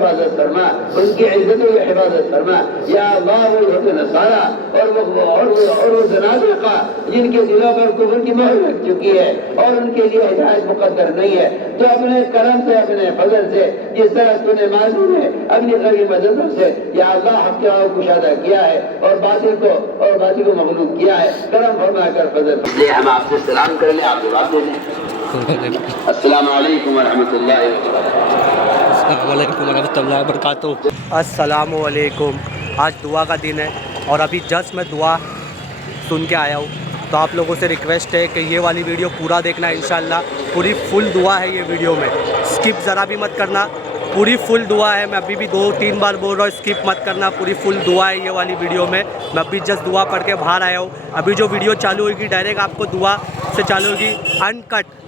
حفاظت فرما, ان کی عزتوں کی حفاظت فرما یا اللہ. وہ یہود نصارا اور وہ زنادقہ جن کے دلوں پر کفر کی مہر لگ چکی ہے اور ان کے لیے ہدایت مقدر نہیں ہے, تو اپنے کرم سے, اپنے فضل سے, جس طرح تو نے ماضی میں اپنی غریب مددوں سے یا اللہ حق کے راہ کو کشادہ کیا ہے اور باطل کو مغلوب کیا ہے, کرم فرما کر فضل. اس لیے ہم آپ سے سلام کر لیں, آپ جواب دے دیں. السلام علیکم ورحمۃ اللہ وبرکاتہ. السلام علیکم ورحمۃ اللہ وبرکاتہ. السلام علیکم. آج دعا کا دن ہے اور ابھی جسٹ میں دعا سن کے آیا ہوں, تو آپ لوگوں سے ریکویسٹ ہے کہ یہ والی ویڈیو پورا دیکھنا ہے. انشاءاللہ پوری فل دعا ہے یہ ویڈیو میں, اسکپ ذرا بھی مت کرنا, پوری فل دعا ہے. میں ابھی بھی 2-3 بار بول رہا ہوں اسکپ مت کرنا, پوری فل دعا ہے یہ والی ویڈیو میں. میں ابھی جسٹ دعا پڑھ کے باہر آیا ہوں. ابھی جو ویڈیو چالو ہوگی ڈائریکٹ آپ کو دعا سے چالو ہوگی,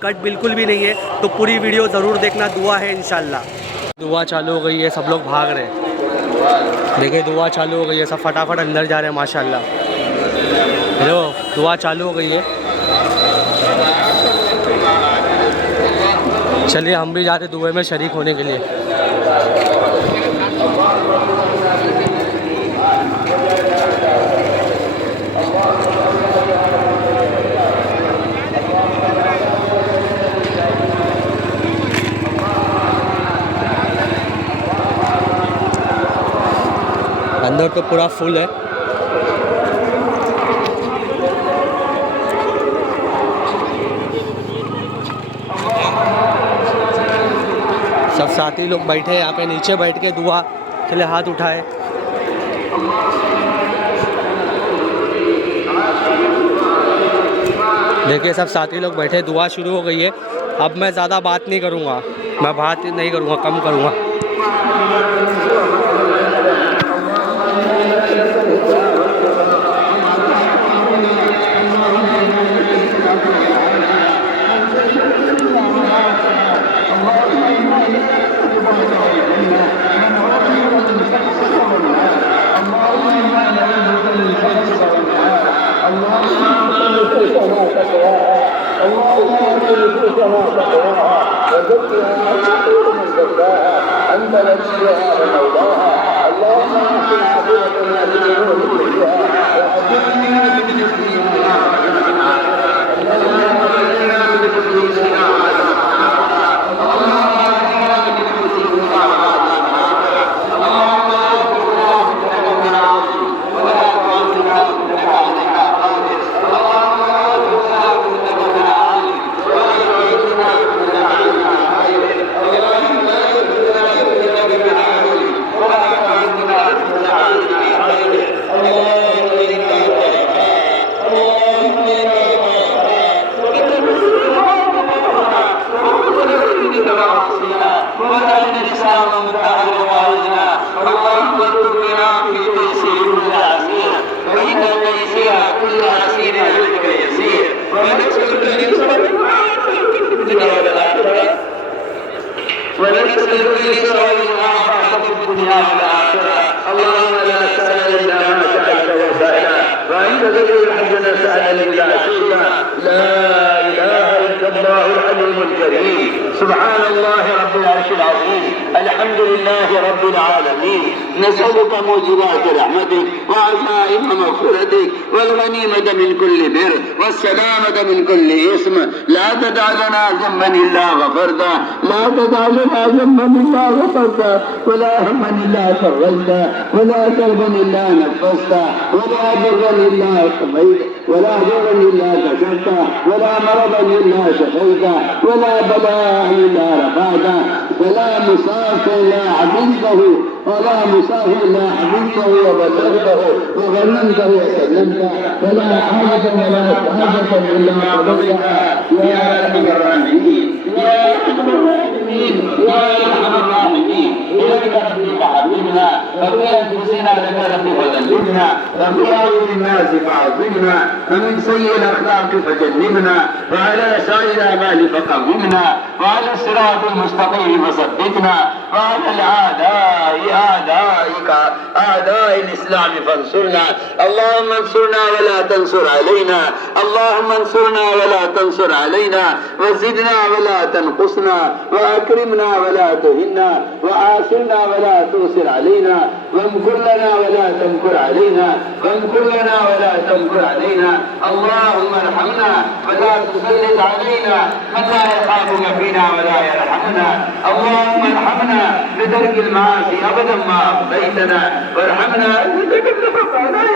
کٹ بالکل بھی نہیں ہے, تو پوری ویڈیو ضرور دیکھنا. دعا ہے انشاءاللہ. دعا چالو ہو گئی ہے, سب لوگ بھاگ رہے ہیں. دیکھیں دعا چالو ہو گئی ہے, سب فٹافٹ اندر جا رہے ہیں ماشاءاللہ. ہیلو, دعا چالو ہو گئی ہے. چلیے ہم بھی جا رہے دعا میں شریک ہونے کے لیے. اندر تو پورا فل ہے. سب ساتھی لوگ بیٹھے یہاں پہ نیچے بیٹھ کے دعا کے لیے ہاتھ اٹھائے. دیکھیے سب ساتھی لوگ بیٹھے, دعا شروع ہو گئی ہے. اب میں زیادہ بات نہیں کروں گا, میں بات نہیں کروں گا, کم کروں گا. سبحان الله رب العرش العظيم. الحمد لله رب العالمين. نسألك موجبات رحمتك وعزائم مغفرتك والغنيمة من كل بر والسلامة من كل إثم. لا تدع لنا ذنبا إلا غفرته, لا تدع لنا ذنبا إلا غفرته, ولا هما إلا فرجته, ولا كربا إلا نفسته, ولا ضرا إلا قضيته, ولا ضرا إلا كشفته, ولا مرضا إلا شفيته, ولا بلاء إلا رفعته, ولا مسافر إلا عبدته, ولا مسافر إلا حبيبته وبلغته وغنمته وسلمته, ولا حاجة ولا حاجة إلا قضيتها يا أرحم الراحمين, يا أرحم الراحمين, يا أرحم الراحمين. إليك ربك حبيبنا, ففي أنفسنا لك ربك وذلبنا, وفي أعين الناس فعظمنا, ومن سيء الأخلاق فجنبنا, وعلى سائر الأعمال فقومنا, وعلى الصراط المستقيم فثبتنا, وعلى الأعداء أعدائك أعداء الإسلام فانصرنا. اللهم انصرنا ولا تنصر علينا. اللهم انصرنا ولا تنصر علينا، وزدنا ولا تنقصنا، وأكرمنا ولا تهنا، وآثرنا ولا تؤثر علينا، وامكر لنا ولا تمكر علينا، وامكر لنا ولا تمكر علينا. اللهم ارحمنا ولا تسلط علينا من لا يخافك فينا ولا يرحمنا. اللهم ارحمنا بترك المعاصي أبدا ما أبقيتنا، وارحمنا أن نتكلم على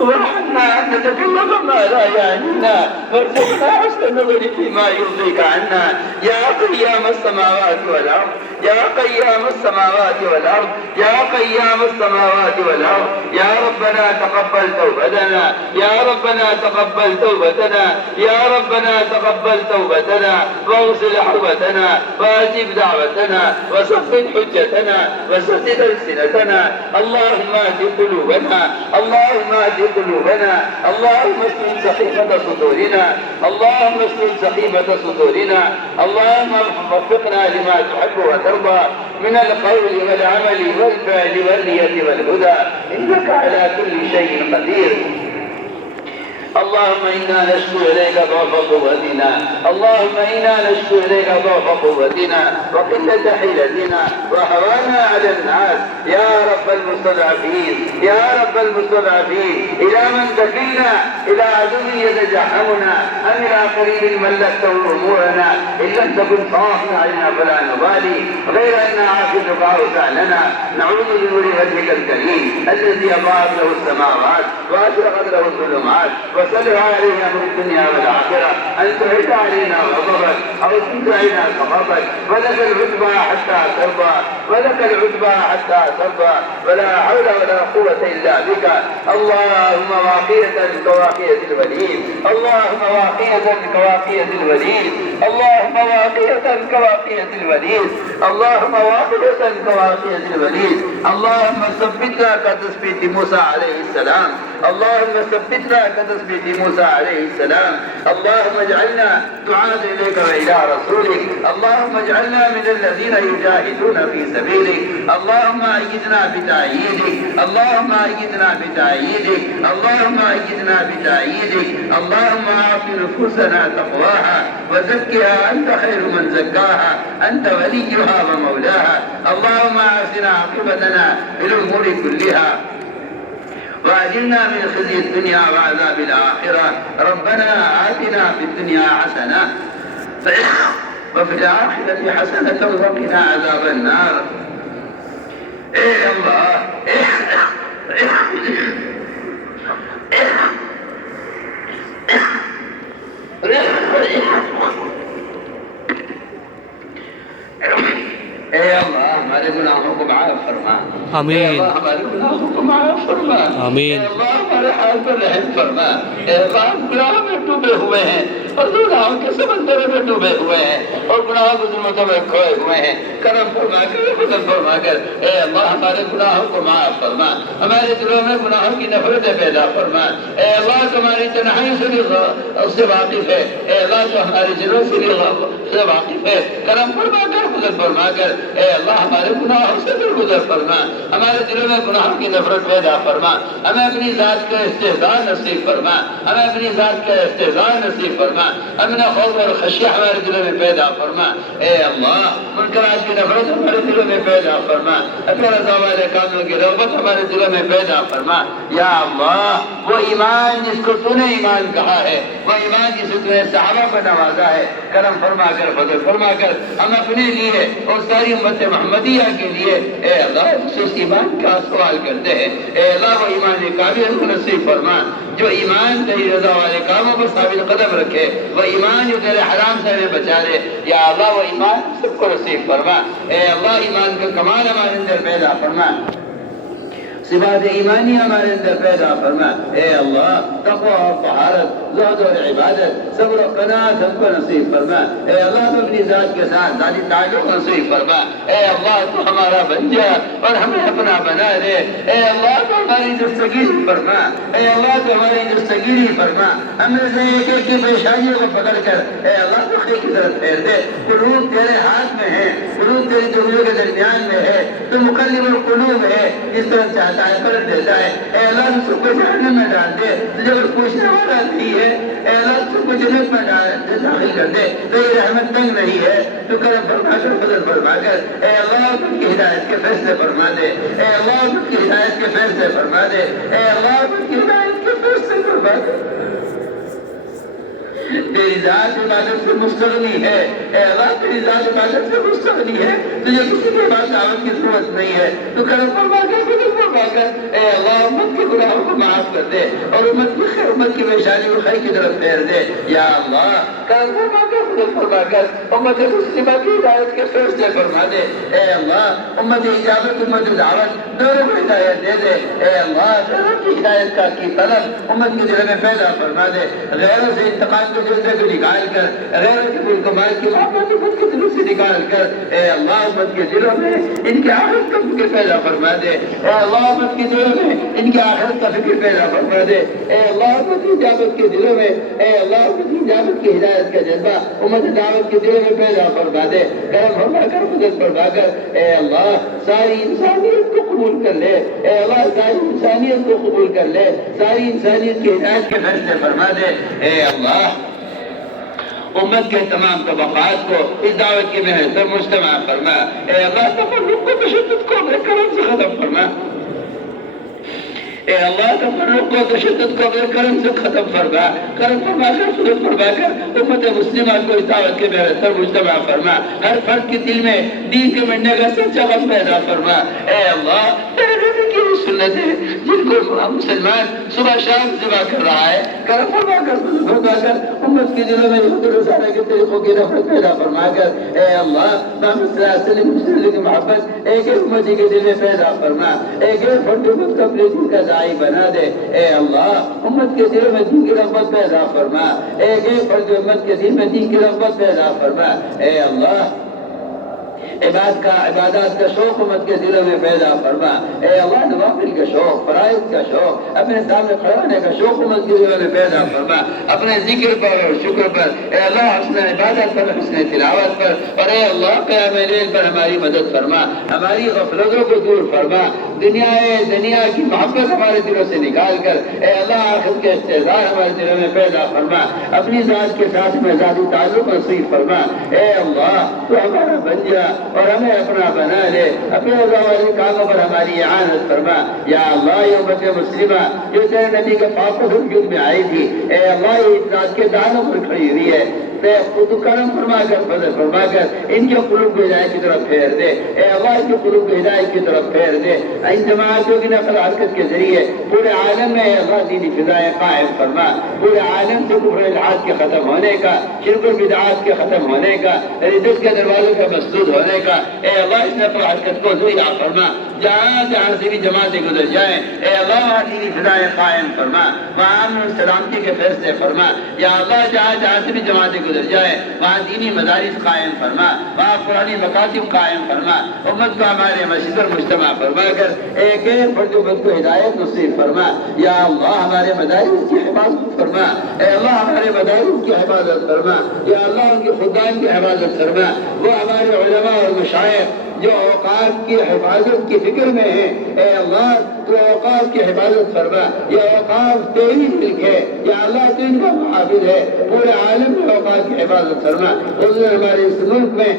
وارحمنا أن نتكلم ما لا يعنينا، وارزقنا حسن النظر فيما يرضيك عنا. يا قيام السماوات والأرض، يا قيام السماوات والأرض، يا قيام السماوات والأرض، يا ربنا تقبل توبتنا، يا ربنا تقبل توبتنا، يا ربنا تقبل توبتنا، واغسل حوبتنا، واجب دعوتنا، وصفد حجتنا، وسدد ألسنتنا. اللهم اهد قلوبنا، اللهم اهد قلوبنا، اللهم اسلل سخيفة صدورنا، اللهم اسلل سخيفة صدورنا. اللهم وفقنا لما تحب وترضى من القول والعمل والفعل والنية والهدى، إنك على كل شيء قدير. اللهم إنا نشكو إليك ضعف قوتنا، اللهم إنا نشكو إليك ضعف قوتنا وقلة حيلتنا وهوانا على الناس. يا رب المستضعفين، يا رب المستضعفين، إلى من تكلنا؟ إلى عدو يتجحمنا أم إلى قريب ملكته أمورنا؟ إن لم تكن صافنا علينا فلا نبالي، غير أن عافيتك أوسع لنا. نعوذ بنور وجهك الكريم الذي أضاءت له السماوات وأشرقت له الظلمات، وسلم علينا من الدنيا والآخرة، أن تعد علينا غضبك أو تنزعنا سخطك، ولك العتبى حتى ترضى، ولك العتبى حتى ترضى، ولا حول ولا قوة إلا بك. اللهم واقية كواقية الوليد، اللهم واقية كواقية الوليد، اللهم واقية كواقية الوليد، اللهم واقية كواقية الوليد. اللهم ثبتنا كتثبيت موسى عليه السلام، اللهم ثبتنا كتثبيت موسى عليه السلام. اللهم اجعلنا دعاة إليك وإلى رسولك، اللهم اجعلنا من الذين يجاهدون في سبيلك. اللهم أيدنا بتأييدك، اللهم أيدنا بتأييدك، اللهم أيدنا بتأييدك. اللهم أعط نفوسنا تقواها وزكها أنت خير من زكاها، أنت وليها ومولاها. اللهم أحسن عاقبتنا في الأمور كلها، وأجرنا من خزي الدنيا وعذاب الآخرة. ربنا آتنا في الدنيا حسنة وفي الآخرة حسنة وقنا عذاب النار. إيه الله، اے اللہ ہمارے گناہوں کو معاف فرما، آمین. اے اللہ ہمارے گناہوں کو معاف فرما، آمین. اے اللہ ہمارے حال پر رحم فرما. اے اللہ ہم گناہ میں ڈوبے ہوئے ہیں اور گناہوں کے سمندر میں ڈوبے ہوئے ہیں اور گناہوں کی ظلمتوں میں کھوئے ہوئے ہیں. کرم فرما کر، فضل فرما کر اے اللہ ہمارے گناہوں کو معاف فرما، ہمارے دلوں میں گناہوں کی نفرتیں پیدا فرما. اے اللہ تمہاری تنہائی سے واقف ہے، اے اللہ تو ہمارے دلوں سے واقف ہے. کرم فرما کر، فضل فرما کر اے اللہ ہمارے گناہوں سے درگزر فرما، ہمارے دلوں میں گناہوں کی نفرت پیدا فرما. ہمیں اپنی ذات کا استحضاء نصیب فرما، ہمیں اپنی ذات کا استحضاء نصیب فرما. ہمیں خوف اور خشیہ ہمارے دلوں میں پیدا فرما. اے اللہ منکرات کی نفرت ہمارے دلوں میں پیدا فرما، اپنے رضا والے کاموں کی رغبت ہمارے دلوں میں پیدا فرما. یا اللہ وہ ایمان جس کو تو نے ایمان کہا ہے، وہ ایمان جس کو نے صحابہ پر نوازا ہے، کرم فرما کر، فضل فرما کر ہم اپنے لیے اور ساری امت محمدیہ کے لیے اے اللہ خصوص ایمان کا سوال کرتے ہیں. اے اللہ وہ ایمان کامل کو نصیب فرما، جو ایمان تیری رضا والے کاموں پر ثابت قدم رکھے، وہ ایمان جو تیرے حرام سے ہمیں بچا لے. یا اللہ وہ ایمان سب کو نصیب فرما. اے اللہ ایمان کا کمال ہمارے اندر پیدا فرما، صفات ایمانی ہمارے اندر پیدا فرما. اے اللہ تقوی اور طہارت، زہد اور عبادت، صبر و قناعت ہم کو نصیب فرما. اے اللہ تو اپنی ذات کے ساتھ ذاتی تعلق نصیب فرما. اے اللہ تو ہمارا بن جا اور ہمیں اپنا بنا دے. اے اللہ تو ہماری دستگیری فرما، اے اللہ تو ہماری دستگیری فرما. ہم میں سے ایک ایک کی پریشانیوں کو پکڑ کر اے اللہ تو خیر کی طرف پھیر دے. قلوب تیرے ہاتھ میں ہیں، قلوب تیری جملوں کے درمیان میں ہے، تو مقلب القلوب ہے، جس طرح چاہتا ہے پلٹ دیتا ہے۔ اے اللہ تو سب کو جہنم میں ڈال دے، تجھے اگر پوچھنے والا نہیں ہے، اے اللہ تو سب کو جنت میں داخل کر دے، تو یہ رحمت تنگ نہیں ہے، تو کرم فرما کر فضل فرما کر اے اللہ ان کی ہدایت کے فیصلے فرما دے، اے اللہ ان کی ہدایت کے فیصلے فرما دے، اے اللہ ان کی ہدایت کے فیصلے فرما دے۔ تیری ذات عبادت سے مستغنی ہے، اے اللہ تیری ذات عبادت سے مستغنی ہے، تجھے کسی کے پاس دعوت کی ضرورت نہیں ہے، تو کرم فرما کر فضل فرما کر اے اللہ امت کے گناہوں کو معاف کر دے اور امت کی خیر، امت کی پریشانی کو خیر کی طرف پھیر دے۔ یا اللہ کرم فرما کر فضل فرما کر امت مسلمہ کی ہدایت کے فیصلے فرما دے۔ اے اللہ امت اجابت امت دعوت دونوں کو ہدایت دے دے۔ اے اللہ غیروں کی ہدایت کا کی طلب امت کے دل میں پیدا فرما دے، غیروں سے انتقام کے جذبے کو نکال کر، غیروں کے ملک و مال کی محبت امت کے دلوں سے نکال کر اے اللہ امت کے دلوں میں ان کی آخرت کا فکر پیدا فرما دے۔ اے اللہ امت کے دلوں میں ان کی آخرت کا فکر پیدا فرما دے۔ اے اللہ امت اجابت کے دلوں میں اے اللہ امت اجابت کی ہدایت کا جذبہ امت دعوت کے دلوں میں پیدا فرما دے۔ کرم فرما کر مدد فرما کر اے اللہ ساری انسانیت کو قبول کر لے، اے اللہ ساری انسانیت کو قبول کر لے، ساری انسانیت کی ہدایت کے فیصلے فرما دے۔ اے اللہ امت کے تمام طبقات کو اس دعوت کی محنت پر مجتمع فرما۔ اے اللہ تفرق کو تشدد کو اپنے کرم سے ختم فرما۔ اے اللہ تفرق کو تشدد کو اپنے کرم سے ختم فرما، کرم فرما کر فضل فرما کر امت مسلمہ کو اس دعوت کے محنت پر مجتمع فرما۔ ہر فرد کے دل میں دین کے مٹنے کا سچا غم پیدا فرما۔ اے اللہ تیرے نبی کی وہ سنت ہے جن کو مسلمان صبح شام ذبح کر رہا ہے، کرم فرما کر فضل فرما کر امت کے دلوں میں خود رسالہ کے طریقوں کی نفرت پیدا فرما کر اے اللہ محمد صلی اللہ علیہ وسلم کی محبت ایک ایک امتی کے دل میں پیدا فرما، ایک ایک فرد امت کو اپنے دین کا داعی بنا دے۔ اے اللہ امت کے دل میں دین کی رغبت پیدا فرما، ایک ایک فرد امت کے دل میں دین کی رغبت پیدا فرما۔ اے اللہ عبادات کا شوق امت کے دلوں میں پیدا فرما۔ اے اللہ نوافل کا شوق، فرائض کا شوق، اپنے سامنے کھڑا ہونے کا شوق امت کے دلوں میں پیدا فرما۔ اپنے ذکر پر اور شکر پر اے اللہ حسن عبادت پر، حسن تلاوت پر اور اے اللہ قیام لیل پر ہماری مدد فرما، ہماری غفلتوں کو دور فرما، دنیا کی محبت ہمارے دلوں سے نکال کر اے اللہ آخرت کے استحضار ہمارے دلوں میں پیدا فرما، اپنی ذات کے ساتھ میں ذاتی تعلق نصیب فرما۔ اے اللہ تو ہمارا بن جا اور ہمیں اپنا بنا لے، اپنے رضا والے کاموں پر ہماری اعانت فرما۔ یا اللہ یہ امت مسلمہ جو تیرے نبی کے پاک و وجود میں آئی تھی، اے اللہ یہ ذات کے دانوں پر کھڑی ہوئی ہے، خود کرم فرما کر فضل فرما کر ان کے قلوب کو ہدایت کی طرف پھیر دے۔ اے اللہ ان کے قلوب کو ہدایت کی طرف پھیر دے۔ ان جماعتوں کی نقل حرکت کے ذریعے پورے عالم میں اے اللہ دینی فضائیں قائم فرما، پورے عالم سے کفر الحاد کے ختم ہونے کا، شرک و بدعات کے ختم ہونے کا، ردت کے دروازوں کا مسدود ہونے کا اے اللہ اس نقل حرکت کو ذریعہ فرما۔ جہاں جہاں سے بھی جماعتیں گزر جائیں اے اللہ وہاں دینی فضائیں قائم فرما، وہاں امن و سلامتی کے فیصلے فرما۔ یا اللہ جہاں جہاں سے بھی جماعتیں گزر جائیں وہاں دینی مدارس قائم فرما، وہاں قرآنی مکاتب قائم فرما، امت کو ہمارے مسجد پر مجتمع فرما کر ایک ایک فرد امت کو ہدایت نصیب فرما۔ یا اللہ ہمارے مدارس کی حفاظت فرما، اے اللہ ہمارے مدارس کی حفاظت فرما، یا اللہ ان کے خدام کی حفاظت فرما۔ وہ ہمارے علماء اور مشائخ جو اوقات کی حفاظت کی فکر میں ہیں اے اللہ تو اوقات کی حفاظت فرما، یہ اوقات تیری ملک ہے، یا اللہ تو ان کا محافظ ہے، پورے عالم میں اوقات کی حفاظت فرما۔ حضور ہمارے اس ملک میں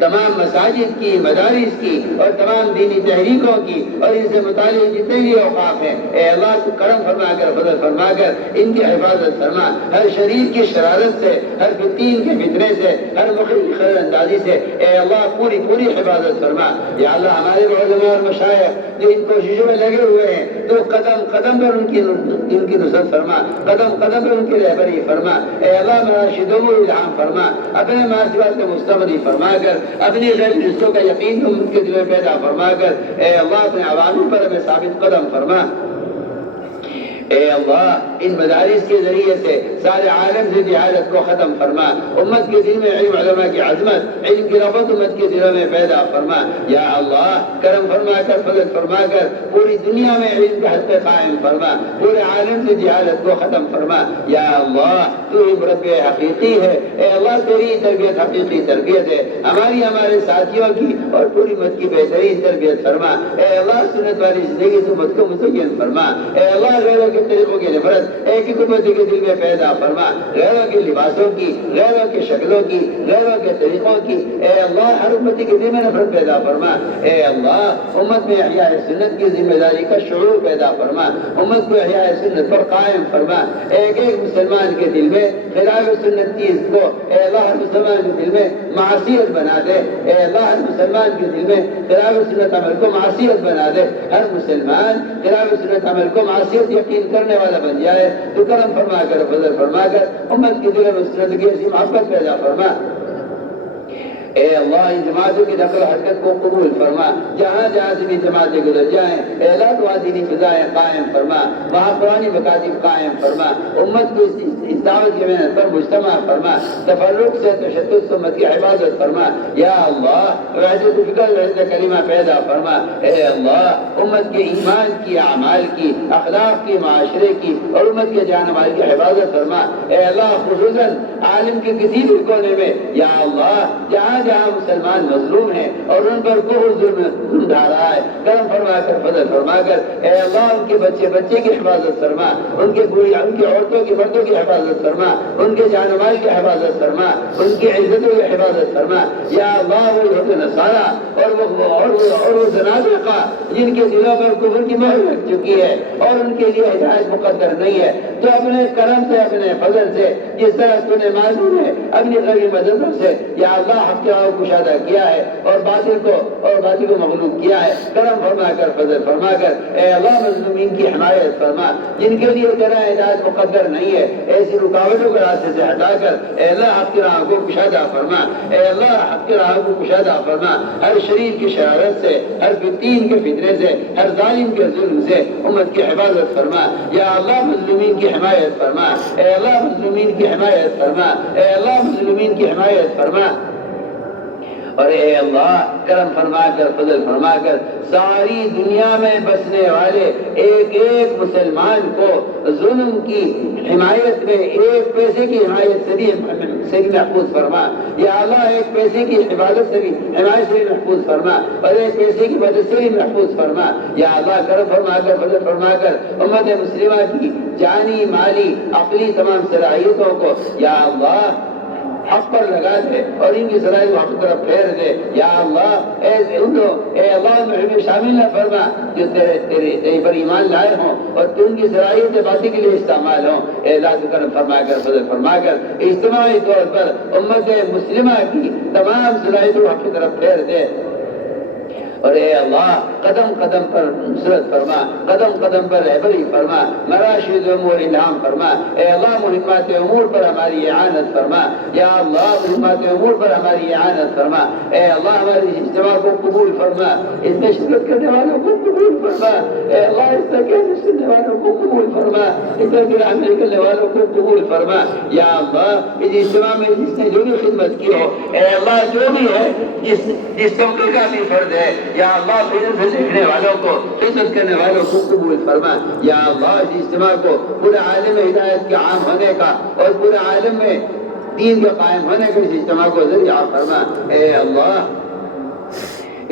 تمام مساجد کی، مدارس کی اور تمام دینی تحریکوں کی اور ان سے متعلق جتنے بھی اوقاف ہیں اے اللہ تو کرم فرما کر فضل فرما کر ان کی حفاظت فرما، ہر شریر کی شرارت سے، ہر فتین کے فتنے سے، ہر مخرج کی خیر اندازی سے اے اللہ پوری حفاظت فرما۔ یا اللہ ہمارے علماء اور مشائخ جو ان کوششوں میں لگے ہوئے ہیں تو قدم قدم پر ان کی نصرت فرما، قدم قدم پر ان کی رہبری فرما۔ اے اللہ مراشدوں کو الہام فرما، اپنے معاشرات کو مستمری فرما کر اپنی غیر رشتوں کا یقین ان کے دل میں پیدا فرما کر اے اللہ اپنے عوامی پر ہمیں ثابت قدم فرما۔ اے اللہ ان مدارس کے ذریعے سے سارے عالم سے جہالت کو ختم فرما، امت کے دل میں علم علماء کی عظمت، علم کی رغبت امت کے دلوں میں پیدا فرما یا اللہ، کرم فرما کر فضل فرما کر پوری دنیا میں علم کا حد قائم فرما، پورے عالم سے جہالت کو ختم فرما یا اللہ، تو ہی رب حقیقی ہے، اے اللہ تیری تربیت حقیقی تربیت ہے، ہمارے ساتھیوں کی اور پوری امت کی بہترین تربیت فرما، اے اللہ سنت والی زندگی سے امت کو مزین فرما، اے اللہ غیروں کے طریقوں کی نفرت ایک ہی امت کے دل میں پیدا فرما، غیروں کے لباسوں کی، غیروں کے شکلوں کی، غیروں کے طریقوں کی، اے اللہ ہر امتی کے دل میں نفرت پیدا فرما، اے اللہ امت میں احیاء سنت کی ذمہ داری کا شعور پیدا فرما، امت کو احیاء سنت پر قائم فرما، ایک مسلمان کے دل میں خلاف سنت کی اس کو اے اللہ ہر مسلمان کے دل میں معصیت بنا دے، اے اللہ ہر مسلمان کے دل میں خلاف سنت عمل کو معصیت بنا دے، ہر مسلمان خلاف سنت عمل کو معصیت یقین کرنے والا بن جائے، تو کرم فرما کر فضل فرما کر امت کے دل میں سنت کی ایسی محبت پیدا فرما، اے اللہ ان جماعتوں کی نقل و حرکت کو قبول فرما، جہاں جہاں سے بھی جماعتیں گزر جائیں اے اللہ تو دینی فضائیں قائم فرما، وہاں قرآنی مکاتب قائم فرما، امت کو اس دعوت کی محنت پر مجتمع فرما، تفرق سے تشدد سے امت کی حفاظت فرما یا اللہ، وحدت فکر وحدت کلمہ پیدا فرما، اے اللہ امت کے ایمان کی، اعمال کی، اخلاق کی، معاشرے کی اور امت کے جان مال کی حفاظت فرما، اے اللہ خصوصاً عالم کے کسی بھی کونے میں یا اللہ جہاں جہاں مسلمان مظلوم ہیں اور ان پر کوئی ظلم ڈھا رہا ہے، کرم فرما کر فضل فرما کر اے اللہ ان کے بچے کی حفاظت فرما، ان کے عورتوں کی مردوں کی حفاظت فرما، ان کے جان مال کی حفاظت فرما، ان کی عزتوں کی حفاظت فرما یا اللہ وہ یہود نصارا اور وہ زنادقہ جن کے دلوں پر کفر کی مہر لگ چکی ہے اور ان کے لیے ہدایت مقدر نہیں ہے، تو اپنے کرم سے اپنے فضل سے جس طرح تو نے معلوم ہے اپنی غریب مدد سے یا اللہ حق کے راہ کو کشادہ کیا ہے اور باطل کو مغلوب کیا ہے، کرم فرما کر فضل فرما کر اے اللہ مظلومین کی حمایت فرما، جن کے لیے تیرا ہدایت مقدر نہیں ہے ایسی رکاوٹوں کو راستے سے ہٹا کر اے اللہ حق کے راہ کو کشادہ فرما، اے اللہ حق کے راہ کو کشادہ فرما، ہر شریر کی شرارت سے، ہر فتین کے فتنے سے، ہر ظالم کے ظلم سے امت کی حفاظت فرما یا اللہ مظلومین کی حمایت فرما، اے اللہ مظلومین کی حمایت فرما، اے اللہ مظلومین کی حمایت فرما، اور اے اللہ کرم فرما کر فضل فرما کر ساری دنیا میں بسنے والے ایک ایک مسلمان کو ظلم کی حمایت میں ایک پیسے کی حمایت سے بھی محفوظ فرما یا اللہ، ایک پیسے کی حفاظت سے بھی حمایت سے بھی محفوظ فرما اور ایک پیسے کی مدد سے بھی محفوظ فرما یا اللہ، کرم فرما کر فضل فرما کر امت مسلمہ کی جانی مالی عقلی تمام صلاحیتوں کو یا اللہ حق پر لگا دے اور ان کی صلاحیت حق کی طرف پھیر دے یا اللہ، اے اللہ میں شامل نہ فرما جو تیرے پر ایمان لائے ہوں اور تو ان کی صلاحیت باطل کے لیے استعمال ہوں، اے اللہ تو کرم فرما کر فضل فرما کر اجتماعی طور پر امت مسلمہ کی تمام صلاحیتوں حق کی طرف پھیر دے اور اے اللہ قدم قدم پر نصرت فرما، قدم قدم پر رہبری فرما، مراشد امور الہام فرما، اے اللہ مہمات امور پر ہماری اعانت فرما یا اللہ مہمات امور پر ہماری اعانت فرما، اے اللہ ہماری اجتماع کو قبول فرما، اس میں شرکت کرنے والوں کو قبول فرما، اے اللہ اس تقریب میں سننے والوں کو قبول فرما، اس تقریب عمل کرنے والوں کو قبول فرما یا اللہ اس اجتماع میں جس نے جو بھی خدمت کی ہو اے اللہ جو بھی ہے جس طبقے کا بھی فرد ہے یا اللہ خدمت سے دیکھنے والوں کو خدمت کرنے والوں کو قبول فرما یا اللہ اس اجتماع کو پورے عالم ہدایت کے عام ہونے کا اور پورے عالم میں دین کے قائم ہونے کا اس اجتماع کو ذریعہ فرما، اے اللہ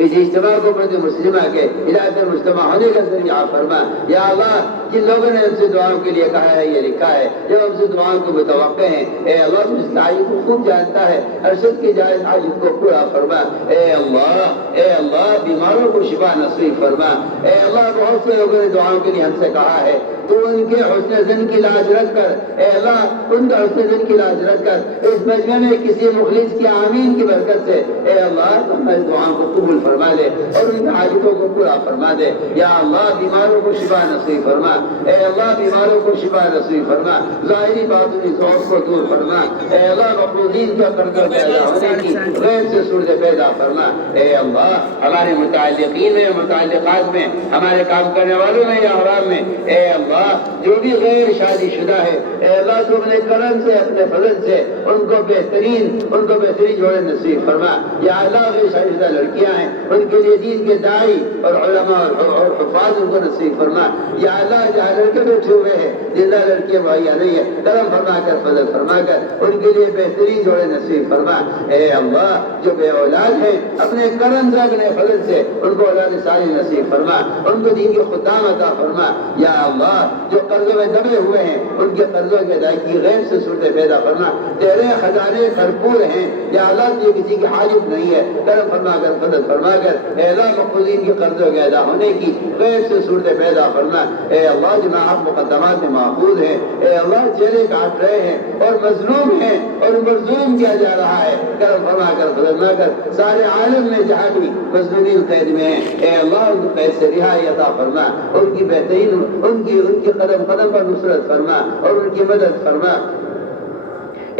اس اجتماع کو مرد مسلمہ کے ہدایت مجتمع ہونے کا ذریعہ فرما یا اللہ، جن لوگوں نے ہم سے دعاؤں کے لیے کہا ہے یہ لکھا ہے جب ہم سے دعاؤں کو متوقع ہیں اے اللہ تو اس تعین کو خوب جانتا ہے، ہر شخص کی جائز حاجت کو پورا فرما، اے اللہ بیماروں کو شفا نصیب فرما، اے اللہ بہت سے لوگوں نے دعاؤں کے لیے ہم سے کہا ہے تو ان کے حسن ظن کی لاج رکھ کر اے اللہ ان کا حسن ظن کی لاج رکھ کر اس مجمع میں کسی مخلص کی آمین کی برکت سے اے اللہ تو ہماری دعاؤں کو قبول فرما دے اور ان حاجتوں کو پورا فرما دے یا اللہ، بیماروں کو شفا نصیب فرما، اے اللہ بیماروں کو شفا نصیب فرما، ظاہری باطنی ذوق کو دور فرما، اے اللہ مقبولین کا قرضہ پیدا ہونے کی غیر سے صورت پیدا فرما، اے اللہ ہمارے متعلقین میں متعلقات میں ہمارے کام کرنے والوں میں یا حرام میں، اے اللہ جو بھی غیر شادی شدہ ہے، اے اللہ تو اپنے کرم سے اپنے فضل سے ان کو بہترین جوڑے نصیب فرما، یا اللہ غیر شادی شدہ لڑکیاں ہیں ان کے لیے دین کے داعی اور علماء اور حفاظ ان کو نصیب فرما، یا اللہ جہاں لڑکے بیٹھے ہوئے ہیں زندہ لڑکیاں مہیا نہیں ہے، کرم فرما کر فضل فرما کر ان کے لیے بہترین جوڑے نصیب فرما، اے اللہ جو بے اولاد ہیں اپنے کرم سے اپنے فضل سے ان کو اولاد صالح نصیب فرما، ان کو دین کے خدام عطا فرما، یا اللہ جو قرضوں میں دبے ہوئے ہیں ان کے قرضوں کی ادائیگی غیر سے صورتیں پیدا فرما، تیرے خزانے بھرپور ہیں، یا اللہ یہ کسی کی حاجت نہیں ہے، کرم فرما کر فضل فرما کر اے اللہ مقبولین کے قرضوں کے ادا ہونے کی غیر سے صورتیں پیدا فرما، اے اللہ جناح مقدمات میں محفوظ ہیں، اے اللہ جیلیں کاٹ رہے ہیں اور مظلوم ہیں اور مظلوم کیا جا رہا ہے، کرم فرما کر فضل فرما کر سارے عالم میں جہاں بھی مظلومین قید میں ہیں، اے اللہ ان کو قید سے رہائی عطا فرما، ان کی بہترین ان کی قدم قدم پر نصرت فرما اور ان کی مدد فرما،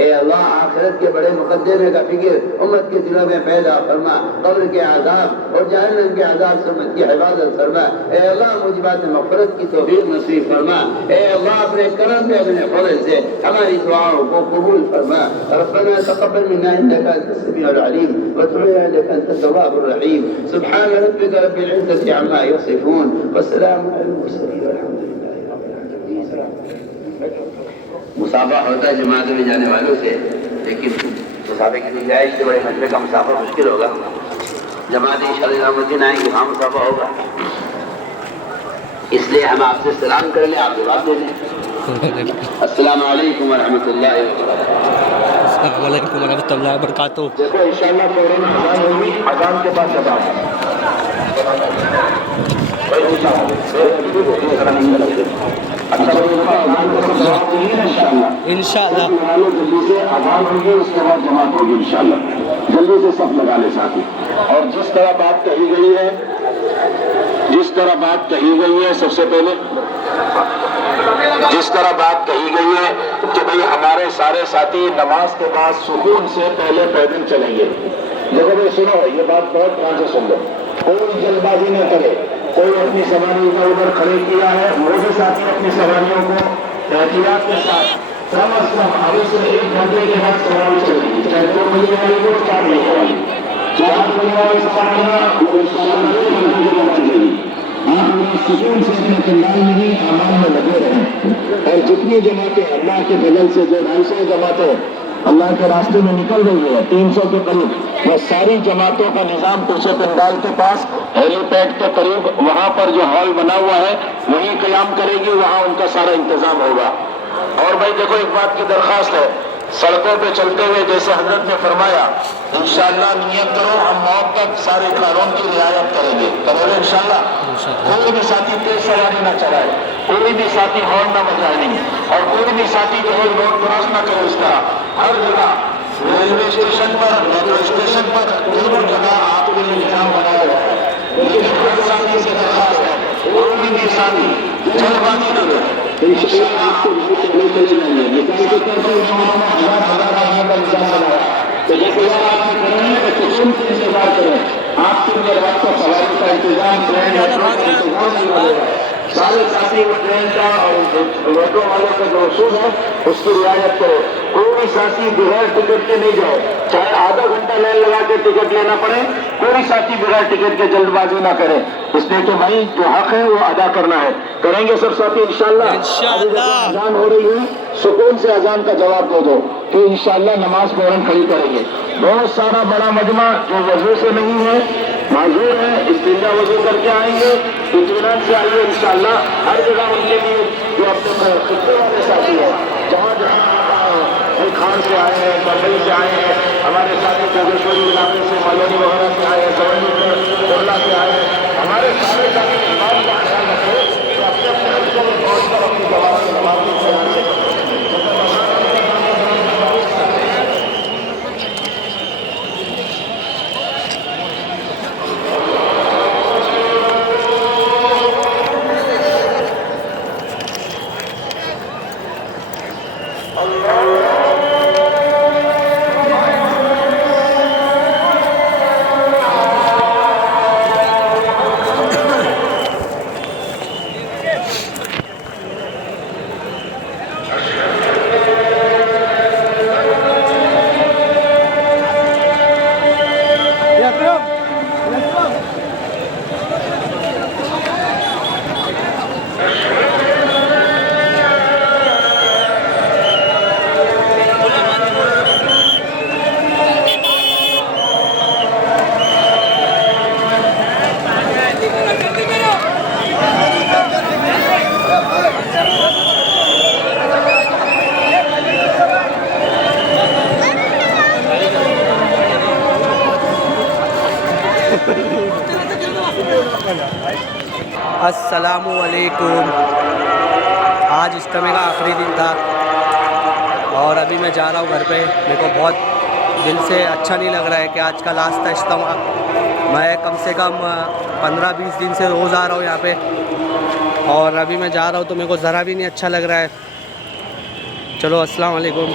اے اللہ آخرت کے بڑے مقدمے کا فکر امت کے دلوں میں پیدا فرما، قبر کے عذاب اور جہنم کے عذاب سے امت کی حفاظت فرما، اے اللہ موجبات مغفرت کی توفیق نصیب فرما، اے اللہ اپنے کرم سے اپنے فضل سے ہماری دعاؤں کو قبول فرما، ربنا تقبل منا انك انت السميع العليم وتب علينا انك انت التواب الرحيم، سبحان ربك رب العزة عما يصفون والسلام على المرسلين والحمد لله رب العالمين۔ مسافہ ہوتا ہے جماعت میں جانے والوں سے، لیکن مسافے کی گنجائش سے بڑے مجمع کا مسافہ مشکل ہوگا، جماعت انشاءاللہ نظام الدین آئیں گے، وہاں مسافہ ہوگا، اس لیے ہم آپ سے سلام کر لیں، آپ جواب دے دیں۔ السلام علیکم ورحمۃ اللہ وبرکاتہ۔ السلام علیکم ورحمۃ اللہ وبرکاتہ۔ دیکھو انشاءاللہ فوراً اذان ہوگی، اذان کے بعد جواب انشاءاللہ جلدی سے اذان ہوگی، اس کے بعد جماعت ہوگی انشاءاللہ، جلدی سے سب لگا لے ساتھی۔ اور جس طرح بات کہی گئی ہے سب سے پہلے جس طرح بات کہی گئی ہے کہ بھئی ہمارے سارے ساتھی نماز کے بعد سکون سے پہلے پیدل چلیں گے۔ دیکھو بھائی سنو، یہ بات بہت دھیان سے سن لو، کوئی جلد بازی نہ کرے، کوئی اپنی سواری ادھر ادھر کھڑے کیا ہے، وہ بھی ساتھی اپنی سواریوں کو احتیاط کے ساتھ کم از کم آگے سے 1 گھنٹے کے بعد سواری چلے گی، چاہے 2 بجے والی ہو 4 بجے والی، 4 بجے والی سواریاں وہ انشاءاللہ 1 گھنٹے کے بعد چلے گی۔ آپ لوگ سکون سے اپنے کنڈال میں ہی امان میں لگے رہیں، اور جتنی جماعتیں اللہ کے فضل سے جو 250 جماعتیں اللہ کے راستے میں نکل رہی ہے 300 کے قریب، وہ ساری جماعتوں کا نظام پیچھے پنڈال کے پاس ہیلی پیڈ کے قریب وہاں پر جو ہال بنا ہوا ہے وہیں قیام کرے گی، وہاں ان کا سارا انتظام ہوگا۔ اور بھائی دیکھو ایک بات کی درخواست ہے، سڑکوں پہ چلتے ہوئے جیسے حضرت نے فرمایا انشاءاللہ نیت کرو ہم موت تک سارے قانون کی رعایت کریں گے، کرو گے انشاءاللہ۔ کوئی بھی ساتھی تیز سواری نہ چلائے، کوئی بھی ساتھی ہارن نہ بجائے نہیں، اور کوئی بھی ساتھی جو ہے روڈ کراس نہ کرے اس طرح۔ ہر جگہ ریلوے اسٹیشن پر، میٹرو اسٹیشن پر، دونوں جگہ آپ کے لیے نظام بنایا ہوا ہے، لیکن ہر ساتھی سے درخواست ہے کوئی بھی ساتھی جلد بازی نہ کرے۔ انشاءاللہ آپ کو بہت پہلے چلے جائیں گے، مثال کے طور پر انہوں نے 1000 آدمی کا نظام بنایا، تو جس طرح آپ نے کریں گے تو سکون سے انتظار کریں، آپ کے لیے رات کو سواری کا انتظام، ٹرین میٹرو کا انتظام نہیں ہوگا۔ سارے ساتھی وہ ٹرین کا اور میٹرو والوں کا جو اصول ہے اس کی رعایت کرو، کوئی ساتھی بغیر ٹکٹ کے نہیں جائے، چاہے آدھا گھنٹہ لائن لگا کے ٹکٹ لینا پڑے، کوئی ساتھی بغیر ٹکٹ کے جلد بازی نہ کرے، اس لیے کہ بھائی جو حق ہے وہ ادا کرنا ہے۔ کریں گے سب ساتھی انشاءاللہ؟ اذان ہو رہی ہے، سکون سے اذان کا جواب دے دو کہ انشاءاللہ نماز فوراً کھڑی کریں گے۔ بہت سارا بڑا مجمع جو وضو سے نہیں ہے معذور ہے، استنجا وضو کر کے آئیں گے، اطمینان سے آئیے انشاءاللہ۔ ہر جگہ ان کے لیے جو اپنے خطے والے ساتھی ہیں، جہاں خان سے آئے ہیں، بمبئی سے آئے ہیں، ہمارے ساتھی جوگیشوری علاقے سے، ملونی وغیرہ سے آئے ہیں، سوانی سے، کورلا سے آئے ہیں، ہمارے سارے ساتھی نماز کا خیال رکھے تو اپنے اپنے حلقوں میں پہنچ کر اپنی نماز کی خیال سے السلام علیکم. آج اجتماع کا آخری دن تھا اور ابھی میں جا رہا ہوں گھر پہ. میرے کو بہت دل سے اچھا نہیں لگ رہا ہے کہ آج کا لاسٹ تھا اجتماع. میں کم سے کم 15-20 دن سے روز آ رہا ہوں یہاں پہ اور ابھی میں جا رہا ہوں تو میرے کو ذرا بھی نہیں اچھا لگ رہا ہے. چلو السلام علیکم.